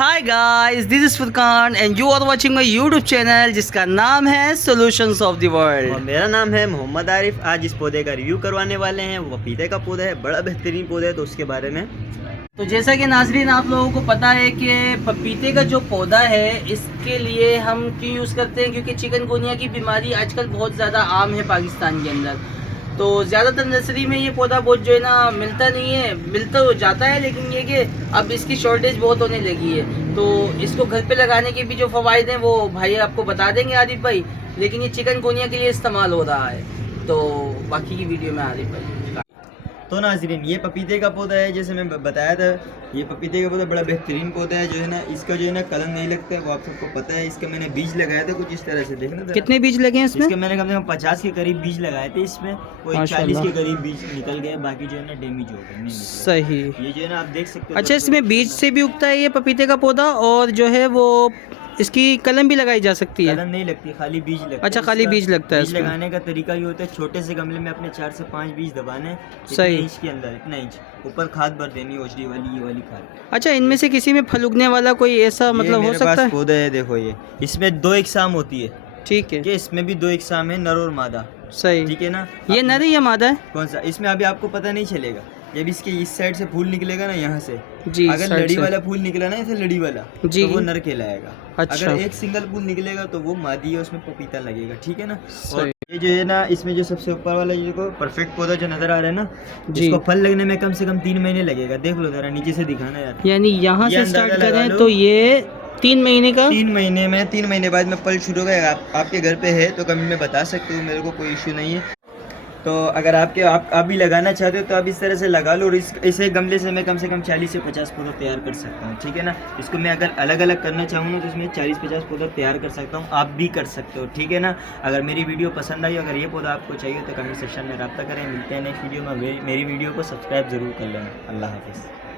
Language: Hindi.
Hi guys, this is Furqan and you are watching my YouTube channel जिसका नाम है सॉल्यूशंस ऑफ द वर्ल्ड। और मेरा नाम है मोहम्मद आरिफ। आज इस पौधे का रिव्यू करवाने वाले हैं। वो पपीते का पौधा है, बड़ा बेहतरीन पौधा है, तो उसके बारे में। तो जैसा कि नाज़रीन आप लोगों को पता है कि पपीते का जो पौधा है इसके लिए हम क्यों यूज़ करते हैं, क्योंकि चिकनगुनिया की बीमारी आजकल बहुत ज़्यादा आम है पाकिस्तान के अंदर। तो ज़्यादातर नर्सरी में ये पौधा बहुत जो है ना मिलता नहीं है, मिलता हो जाता है, लेकिन ये कि अब इसकी शॉर्टेज बहुत होने लगी है। तो इसको घर पे लगाने के भी जो फ़वाइद हैं वो भाई आपको बता देंगे आरिफ भाई, लेकिन ये चिकनगुनिया के लिए इस्तेमाल हो रहा है। तो बाकी की वीडियो में आरिफ भाई। तो नाज़रीन, ये पपीते का पौधा है, जैसे मैं बताया था। ये पपीते का पौधा बड़ा बेहतरीन पौधा है, जो है ना इसका जो है ना कलम नहीं लगता है, वो आप सबको पता है। इसका मैंने बीज लगाया था कुछ इस तरह से, देखना था। कितने बीज लगे हैं इसमें? इसके मैंने कम से कम 50 के करीब बीज लगाए थे। इसमें कोई 40 के करीब बीज निकल गए, बाकी जो है ना डैमेज हो गए, नहीं सही। ये जो है ना आप देख सकते हो। अच्छा, इसमें बीज से भी उगता है ये पपीते का पौधा, और जो है वो इसकी कलम भी लगाई जा सकती है? कलम नहीं लगती, खाली बीज लगता है। अच्छा, खाली बीज लगता है बीज इसमें। लगाने का तरीका ये होता है, छोटे से गमले में अपने 4 से 5 बीज दबाने, सही। इंच के अंदर, इतना इंच ऊपर खाद भर देनी, ओछली वाली, ये वाली खाद। अच्छा, इनमें से किसी में फल उगने वाला कोई ऐसा मतलब हो सकता है? पौधा है, देखो ये इसमें 2 इकसाम होती है। ठीक है, कि इसमें भी 2 इकसाम है, नर और मादा। सही, ठीक है ना। ये नर है या मादा है? कौन सा? इसमें अभी आपको पता नहीं चलेगा। जब इसके इस साइड से फूल निकलेगा ना, यहाँ से जी, अगर लड़ी वाला फूल निकला ना, ऐसे लड़ी वाला, जी, तो वो नर कहलाएगा। अच्छा। अगर एक सिंगल फूल निकलेगा तो वो मादी है, उसमें पपीता लगेगा। ठीक है ना। सही। और ये जो है ना, इसमें जो सबसे ऊपर वाला ये देखो परफेक्ट पौधा जो नजर आ रहा है ना, जी, इसको फल लगने में कम से कम 3 महीने लगेगा। देख लो जरा, नीचे से दिखाना यार। यानी यहाँ ये से अंदाजा स्टार्ट लगा करें लो। तो ये 3 महीने का। 3 महीने में, 3 महीने बाद में फल शुरू होगा। आपके घर पे है तो कमेंट में बता सकते हो, मेरे को कोई इश्यू नहीं है। तो अगर आप भी लगाना चाहते हो तो आप इस तरह से लगा लो। और इसे गमले से मैं कम 40 से 50 पौधा तैयार कर सकता हूँ। ठीक है ना। इसको मैं अगर अलग अलग करना चाहूँ ना तो इसमें 40-50 पौधा तैयार कर सकता हूँ। आप भी कर सकते हो। ठीक है ना। अगर मेरी वीडियो पसंद आई, अगर ये पौधा आपको चाहिए तो कमेंट सेक्शन में रब्ता करें। मिलते हैं नेक्स्ट वीडियो में। मेरी वीडियो को सब्सक्राइब ज़रूर कर लेना। अल्लाह हाफिज़।